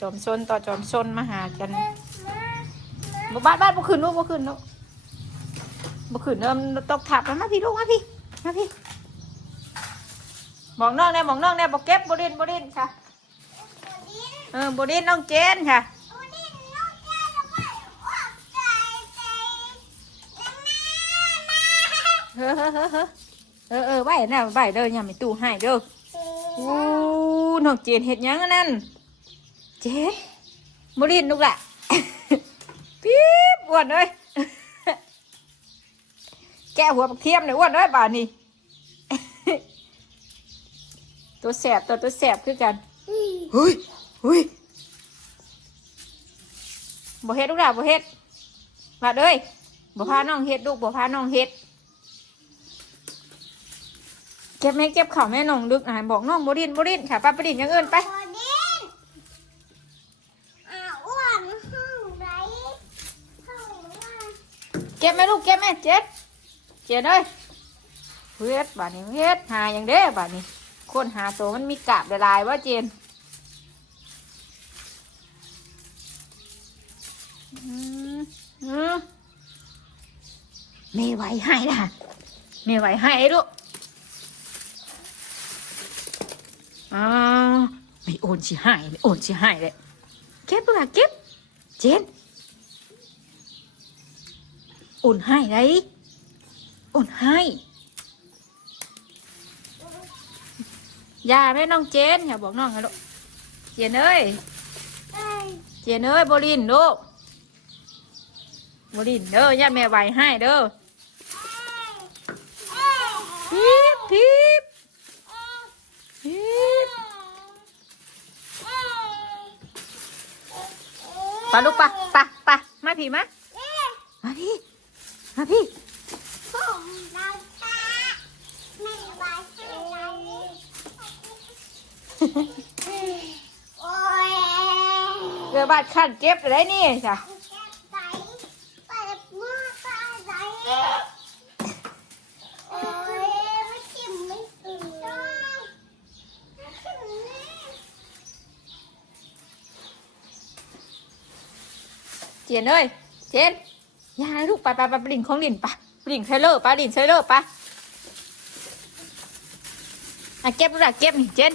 จอมซนต่อจอมซนมาหากันบ้านบ่ขึ้นลูกบ่ขึ้นลูกบ่ขึ้นตกถับมาพี่ลูกมาพี่มาพี่มองน้องเนี่ยมองน้องเนี่ยบ่เก็บบ่ดินค่ะบ่ดินน้องเจนค่ะไหวนะไหวเด้ออย่าไม่ตู้ให้เด้อน้องเจนเห็ดยังอันนั้นเจนบ่ดินลูกละปี๊บอ้วนเลยแกะหัวปักเทียมเลยอ้วนเลยบ่านี่ตัวแสบตัวแสบคือกันเฮ้ยบ่เฮ็ดลูกหล่ะบ่เฮ็ดมาเลยบ่พาน้องเฮ็ดลูกบ่พาน้องเฮ็ดเก็บแม่เก็บข่าวแม่น้องดึกนะบอกน้องบ่ดินค่ะป้าบ่ดินยังเอิ้นไปเก็บแม่ลูกเก็บแม่เจ็ดเลยเฮ็ดบาดนี้เฮ็ดหาอย่างเด้บาดนี้คนหาตัวมันมีกาบละลายว่าเจนไม่ไหวให้ล่ะไม่ไหวให้ลูกไม่โอนสิให้ไม่โอนสิให้เลยเก็บลูกเก็บเจนโอนให้ไรโอนให้อย่าแม่น้องเจนอย่าบอกน้องนะลูกเจนเอ้ยโบลินลูกโบลินเด้อย่าแม่ไหวให้เด้อทิพปลูกปะมาพี่มาพี่เรือบาดขันเก็บอะไรนี่จ้ะเจนเอ้ยเจนยายลูกไปดิ่งของดิ่นปะดิ่งเทเลอร์ปะดิ่งเทเลอร์ปะเก็บลูกเก็บนี่เจน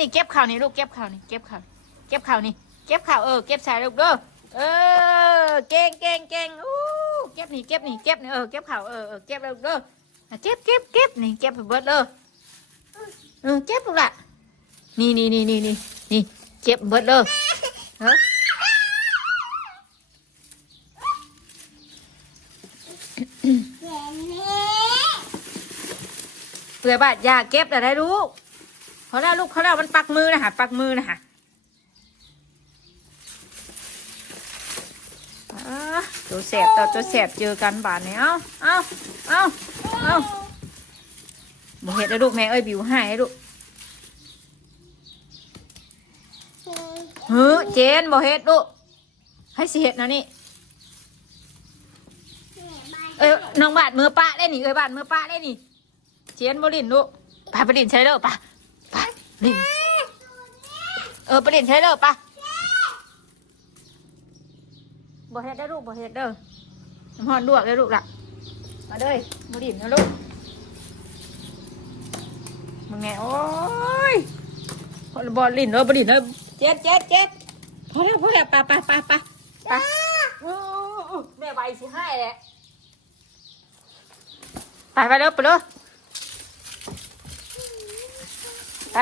นี่เก็บข่าวนี่ลูกเก็บข่าวนี่เก็บข่าวเก็บข่าวเก็บใส่ลูกเด้อเก่งเก็บนี่เก็บข่าวเก็บลูกเด้อเก็บนี่เก็บเบิดเด้อเก็บลูกละนี่เก็บเบิดเด้อเปลือยบาดยาเก็บแต่ได้ลูกเขาแล้วลูกเขาแล้วมันปักมือนะฮะตัวแสบตัวแสบเจอกันบาดเนี่ยเอาบ่เห็ดแล้วลูกแม่เอ้ยบิวให้ลูกเจนบ่เห็ดลูกให้สิเห็ดนะนี่น้องบาดมือป้าได้นี่บาดมือป้าได้นี่เจนบ่ลินลูกไปลินใช้เด้อไปลินไปลินใช้เด้อบ่เฮ็ดได้ลูกบ่เฮ็ดเด้อน้ำหอนลวกได้ลูกล่ะมาเลยบ่ลินนะลูกมึงไงโอ้ยบ่ลินเด้อบ่ลินเด้อเจ็ดพอแล้วไปแม่ใบสิให้แหละไปเด้อ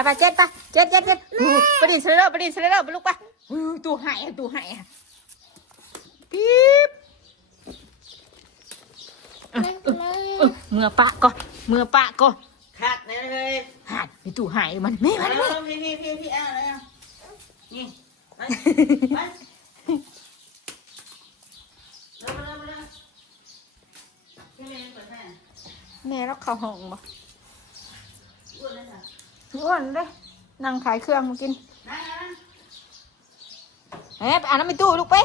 ไปเจ็ดไปดินเสร็จแล้วไปลูกไปตู้หายปี๊บเมื่อปะก่อนขาดเลยหัดไปตู้หายมันไม่พี่อะไรนี่แม่แล้วเข้าห้องบ่อ้วนเลยนั่งขายเครื่องมากินไปเอาน้ำไปตู้ลูกไป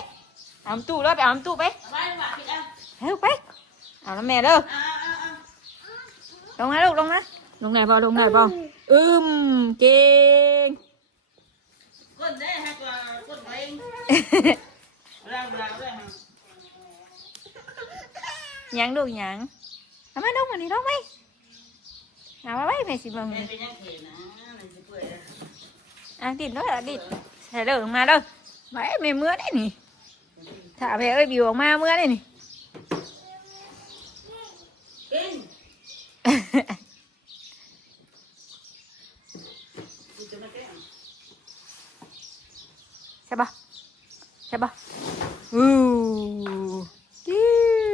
เอาน้ำตู้เลยไปเอาน้ำตู้ไปไปเอาน้ำแม่เด้อลงนะลูกลงไหนบ่เก่ง ยังดูยังเอามาลงมานี่ลงไปเอามาไว้แม่สิเบิ่งดิดด้วยดิดใส่เด้อมาเด้อไว้แม่เมื่อได้นี่ถ้าแม่เอ้ยบิวออกมาเมื่อได้นี่ใช่ปะใช่ปะจิ้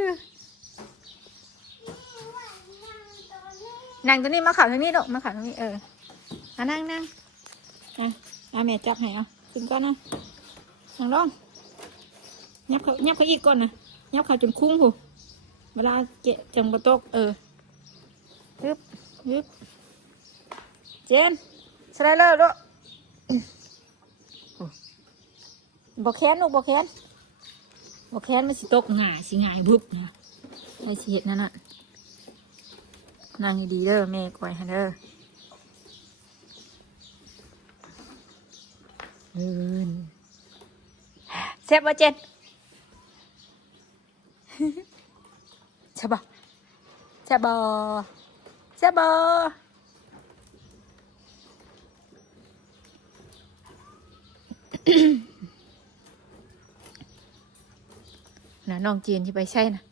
วนั่งตัวนี้มาข่าวทางนี้ดอกมาข่าวทางนี้นั่งแม่จับให้เอาขึ้นก่อนนะนั่งร้องยับเขาอีกก่อนนะยับเขาจนคุ้งหูเวลาเกะจังบะตกยึบเจนสไลเดอร์ด้วยบอกแขนลูกบอกแขนมันสิตกง่ายสิง่ายบุบนะไอ้สิเห็ดนั่นน่ะนั่งดีเด้อแม่ก่อยให้เด้อเซฟบ่เจนใช่บ่นะน้องจีนที่ไปใช่นะ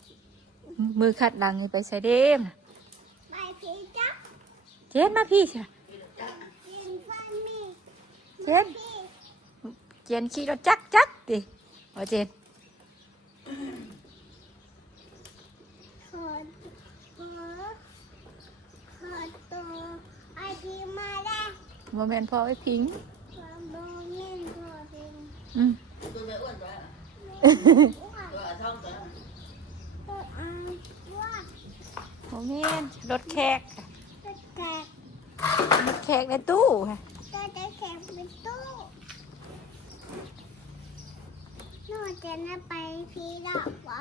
มือขัดดังที่ไปใส่เด้มนะไปพี่จ๊ะเจนมาพี่ใช่เจนขี่รถจักดิเอาเจนไอพีมาแล้วโมเมนต์พอไอพิงโมเมนต์รถแขกในตู้ค่ะน่าจะน่าไปพี่ดอกวะ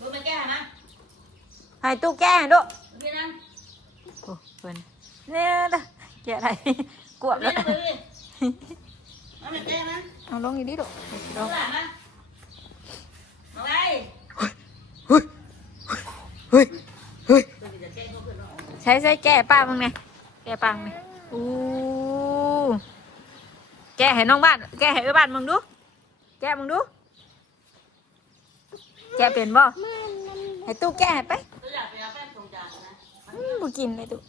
ตู้แก้นะให้ตู้แก้ดูโอ้เปิ่นเนี่ยนะแกะอะไรกวบแล้วเอาลงอยู่ดิดูลงเฮ้ยใช้แก้ป้ามึงไงแก้ป้ามึงอู้แก้ให้น้องบ้านแก้ให้บ้านมึงดูแก้มึงดูแก้เป็นบ่ให้ตู้แก้ให้ไปบุกินเลยตู้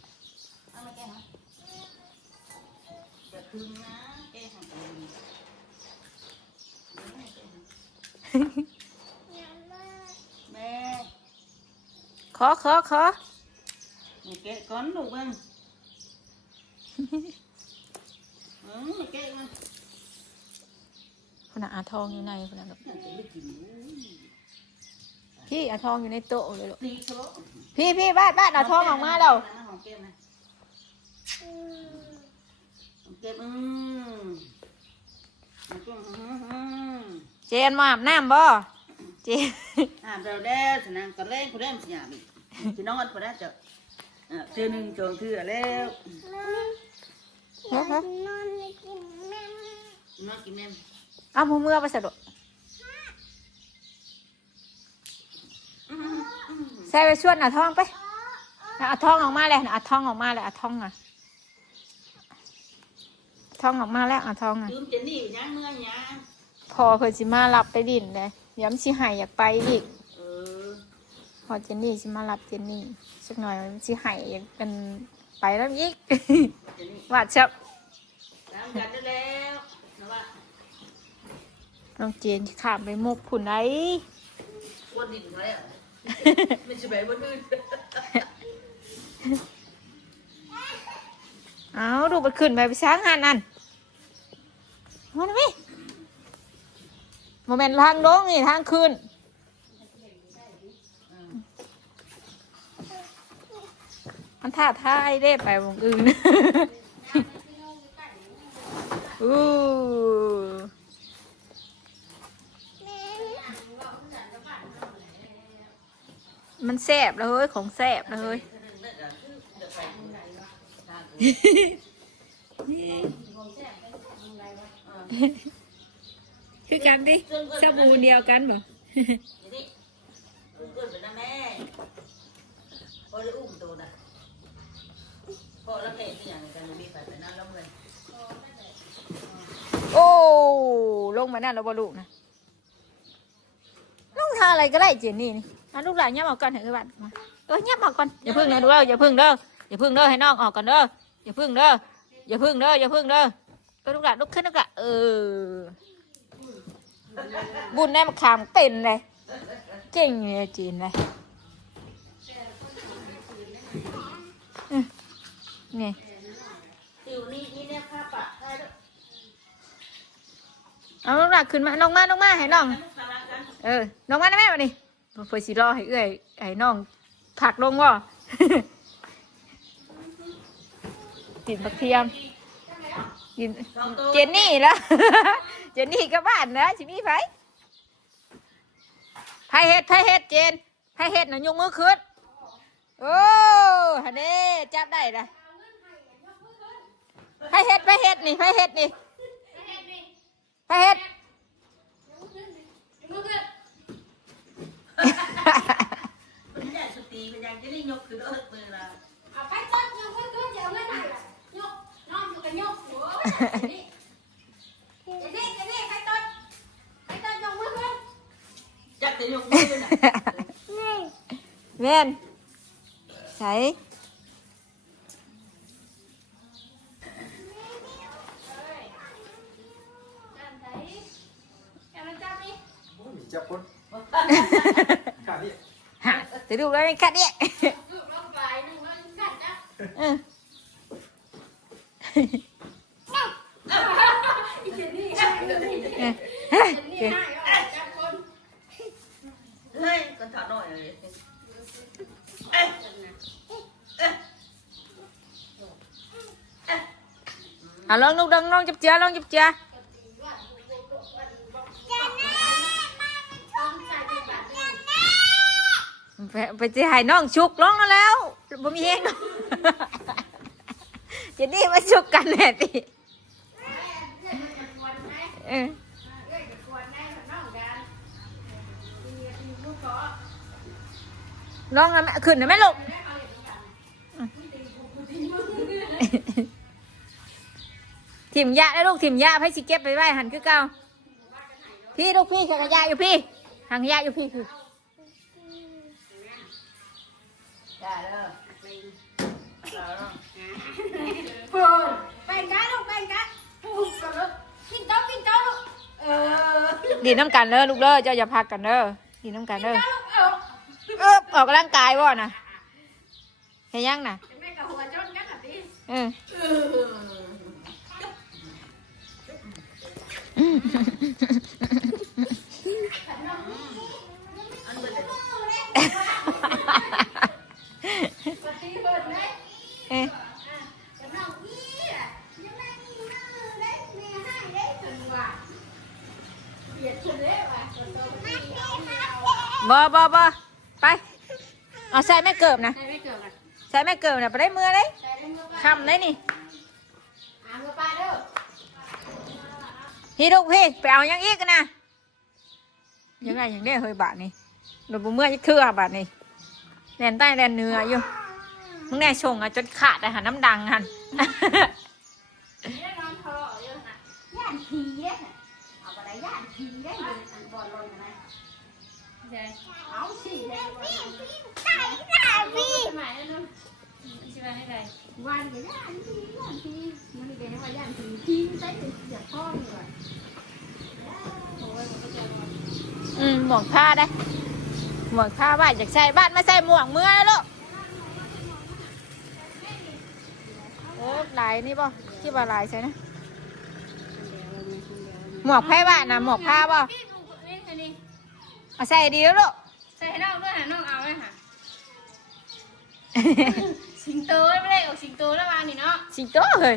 ขอแกะก้อนลูกมันแกะมันคนอาทองอยู่ในคนนั้นพี่อาทองอยู่ในโต๊ะเลยลูกพี่บ้านอาทองออกมาแล้วเจนมาอาบน้ำบ่เจนอาบเราได้สนางตอนแรกคุณได้สิอาบพี่น้องอันพอได้จะเทื่อหนึ่งจองเทื่อแล้วนอนกินแม่เอามือไปสะดุดใส่ไปชวนอาทองไปอาทองออกมาเลยอาทองออกมาเลยอาทองอ่ะทองออกมาแล้วอาทองอ่ะพอเพื่อจิมารับไปดินเลยย้ำชิหายอยากไปอีกพอเจนนี่ชิมารับเจนนี่สักหน่อยชิหายเป็นไปแล้วอีกว่าชับน้องเจนข้ามไปมุกผุนไหนวันดินไรอ่ะไม่ใช่แบบวันอื่นเอาดูไปขึ้นไปช้างงานนั่นมันไม่โมเมนต์ทางลงนี่ทางขึ้นมันท่าทายได้ไปวงอื่นมันแสบเลยของแสบเลย คือกันดิสบู่เดียวกันบ่ นี่เกิดเป็นแม่พอได้อุ้มตัวนะพอแล้วแกที่อย่างกันมีไปนั่นแล้วเลย โอ้ลงมานั่นแล้วบ่ลูกนะลงทาอะไรก็ได้เจนนี่ลูกหลานยับออกก่อนเถอะบ้านมายับออกก่อนอย่าพึ่งนะดูอย่าพึ่งเด้ออย่าพึ่งเด้อให้น้องออกก่อนเด้ออย่าพึ่งเด้ออย่าพึ่งเด้ออย่าพึ่งเด้อก็ลูกหลานลุกขึ้นลูกหลานบุญได้มาขามเป็นเลยเก่งเลยจีนเลยนี่ ติวนี่เนี่ยผ้าปะได้ด้วย เอาลูกหลานขึ้นมาน้องมาให้น้องน้องมาได้ไหมวันนี้เพื่อสิรอให้เอื้อยให้น้องผักลงว่ะ กินผักเทียมกินเจนนี่ละ เจนนี่กับบ้านนะชิมีไผเฮ็ดเจนไผเฮ็ดน่ะยกมือขึ้นโอ้ฮันเด้จับได้ละไผเฮ็ดนี่ไผเฮ็ดเป็นอย่างสตีเป็นอย่างจะได้ยกขึ้นมือละ เอาไปต้นยังไม่ต้นจะเอาเงินไหนล่ะยกน้องอยู่กันยกหัวนี่ไปต้นยกมือขึ้น จักจะยกมือน่ะ แม่นใส่จับคนขาดนี่ ฮะจะดูแล้วกัดเนี่ย ลูกน้องไปนึงน้องกัดนะอีเจนี่จับคน เฮ้ยกันถอดหน่อยเลย ลองลูกลองจับเจือต้องใส่เป็นแบบนึง ไปจะให้น้องชุกร้องแล้วบ่มีเฮงจะนี่มาชุกกันแน่ติร้องแล้วแม่ขึ้นนะแม่ลูกถิ่มยาได้ลูกถิ่มยาให้สิเก็บไปไว้หันคือเก่าพี่ลูกพี่สังยาอยู่พี่ทางยาอยู่พี่คือ ได้แล้ว เปิดแบ่งกันลูกแบ่งกันปุ๊บกันลูกกินโต๊ะลูกดีน้ำกันเด้อลูกเด้อเจ้าอย่าพักกันเด้อดีน้ำกันเด้อออกกำลังกายบ่น่ะเห็นยังน่ะ แม่กับหัวจนกันแบบนี้ บ่ไปเอาใส่แม่เกิบนะ ใช่ไม่เกิดอ่ะ ใส่แม่เกิบนะไปได้มือเลย ใช่ได้เมื่อป้า คำเลยนี่ เมื่อป้าเด้อ พี่ลูกพี่ไปเอายังอีกกันนะยังไงยังได้เฮ้ยบาทนี่หนูบุเมื่อจะเครือบาทนี่แดนใต้แดนเหนืออยู่มึงแน่ชงอ่ะจนขาดแต่หาน้ำดังหัน นี่นอนทอเยอะนะ ย่านผีเนี่ยเอาไปได้ย่านผีได้เลยบอลลอยกันนะ ใช่ เอาสิได้ พี่สมัยนั้นนู้นใช่ไหมให้ใคร วันก็ย่านผีมันก็ยังว่าย่านผีผีได้เป็นเสียพ่อเลย โอ้ยมันก็จะนอน หมวกผ้าได้หมวกผ้าบ้านอยากใส่บ้านไม่ใส่หมวกเมื่อแล้วลูกลายนี่ป่ะที่ว่าลายใช่นะหมวกไผ่บ้านนะหมวกผ้าป่ะ พี่ดูนี่อันนี้ เอาใส่ดีแล้วลูก ใส่ให้น้องด้วยหาน้องเอาเลยค่ะสิงโตไม่ได้ออกสิงโตแล้วมานี่เนาะ สิงโตเลย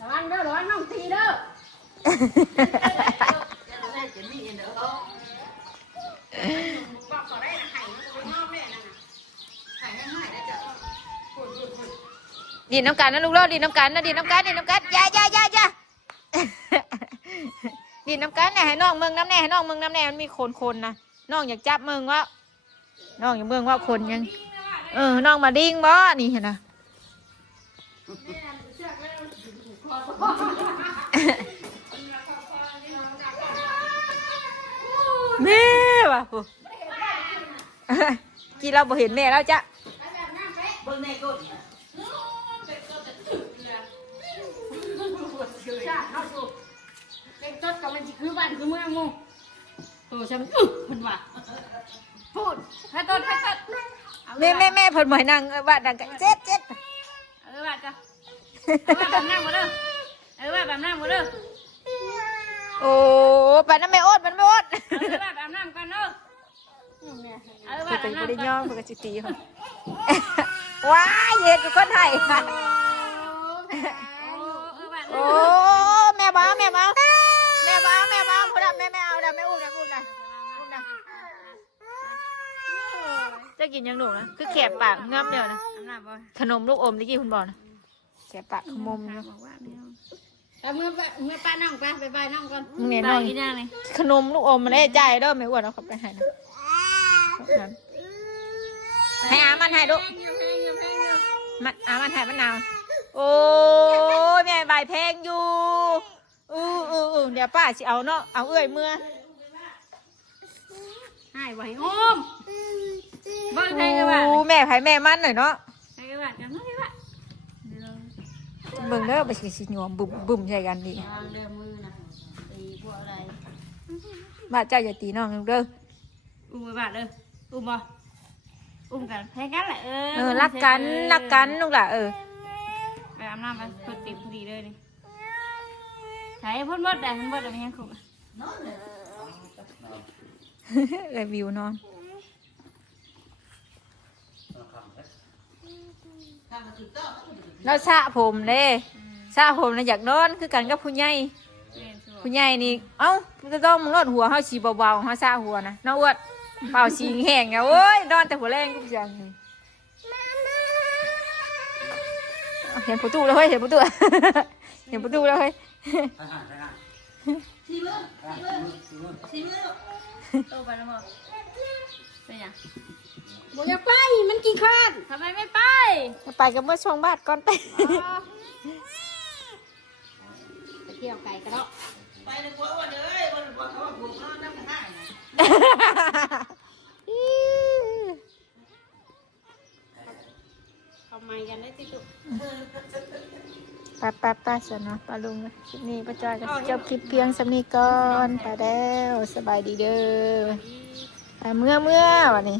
ระวังเด้อระวังน้องตีเด้อ จะได้จะมีเด้อ บอกขอได้นะไข่มันงอกแม่นั่นน่ะ ไข่ให้ได้จ้ะ ดีน้ำกันนะลูกเล่าดีน้ำกันนะดีน้ำกันอย่า ดินน้ำกันแน่ให้น้องเมืองน้ำแน่ให้น้องเมืองน้ำแน่มันมีคนนะน้องอยากจับเมืองว่าน้องอยากเมืองว่าคนยังน้องมาดิ้งบ่นี่เห็นนะแม่ว่ะกี่เราบ่เห็นแม่แล้วจ้ะ เบิ่งในก้น เป็นต้นก็มันคือบ้านคือเมืองงูโอ้ฉันมันว่าพูดให้ต้นให้ต้น แม่เพิ่นบ่ให้นั่งว่าดังกันเจ็ด ว่าจ้ะว่าแบบนั่งมาเด้อว่าแบบนั่งมาเด้อ โอ้ปานนั้นไม่อดมันไม่อด ว่าแบบนั่งกันเด้อว่า เพิ่น แบบ ก็ นั่ง บ่ได้ย่องเพิ่นก็สิตีเพิ่นว้ายเฮ็ดกับคนไทยโอ้แม่บ้าพุ่นน่ะแม่เอาดาแม่อุ้มนะจะกินยังหนูนะคือแขบปากงำเดียวนะขนมลูกอมที่กี้คุณบอกนะแขบปากขมมเนาะ เมื่อป้านั่งไปบายนั่งก่อน มึงเนี่ยน้องขนมลูกอมมาได้ใจเด้อไม่อ้วนเอาขับไปให้นะให้อามันให้ดูมันอามันให้มันนาวโอ้ยแม่ใบแพงอยู่เดี๋ยวป้าสิเอาเนาะเอาเอื้อยเมื่อ ให้ไว้โอมเบิ่งให้กันว่า โอ้แม่ไผแม่มันหน่อยเนาะ ให้กันว่ากันให้ว่า เบิ่งเด้อไปสิหยวมบุ่มใส่กันดิ เดือมือนะตีพวกอะไร บ้าเจ้าอย่าตีน้องเด้อ อุ้มไปบ้านเลยอุ้มบ่อุ้มกันแพ้กันแหละรักกันลูกหล่ะไปอาบน้ำไปเปิดติดพอดีเลยนี่ใช้พ่นบดได้พ่นบดอะไรยังคุ้ม เลยวิวนอน เราสระผมเด้สระผมนะอยากนอนคือกันกับผู้ใหญ่นี่เอ้าจะต้องมึงนวดหัวเฮาสีเบาๆเฮาสระหัวนะน้าอ้วนเป่าสีแห้งอ่ะโอ้ยนอนแต่หัวแรงกูจังเห็นประตูแล้วเฮ้ยเห็นประตูแล้วเฮ้ย สีมือโตไปแล้วมั้งเป็นยัง บอกอย่าไปมันกี่ข้าน ทำไมไม่ไป ไปกับเมื่อช่วงบ้านก่อนไป ไปเที่ยวไก่กันเนาะ ไปในกลัวว่าเด้อวันกลัวเขาบุกเขาน้ำง่าย ทำไมกันได้ติดตุ ไปสนเนาะปลาลุงคลิปนี้ป้าจอยก็จบคลิปเพียงสำนีก่อนไปแล้วสบายดีเด้อเมื่อวันนี้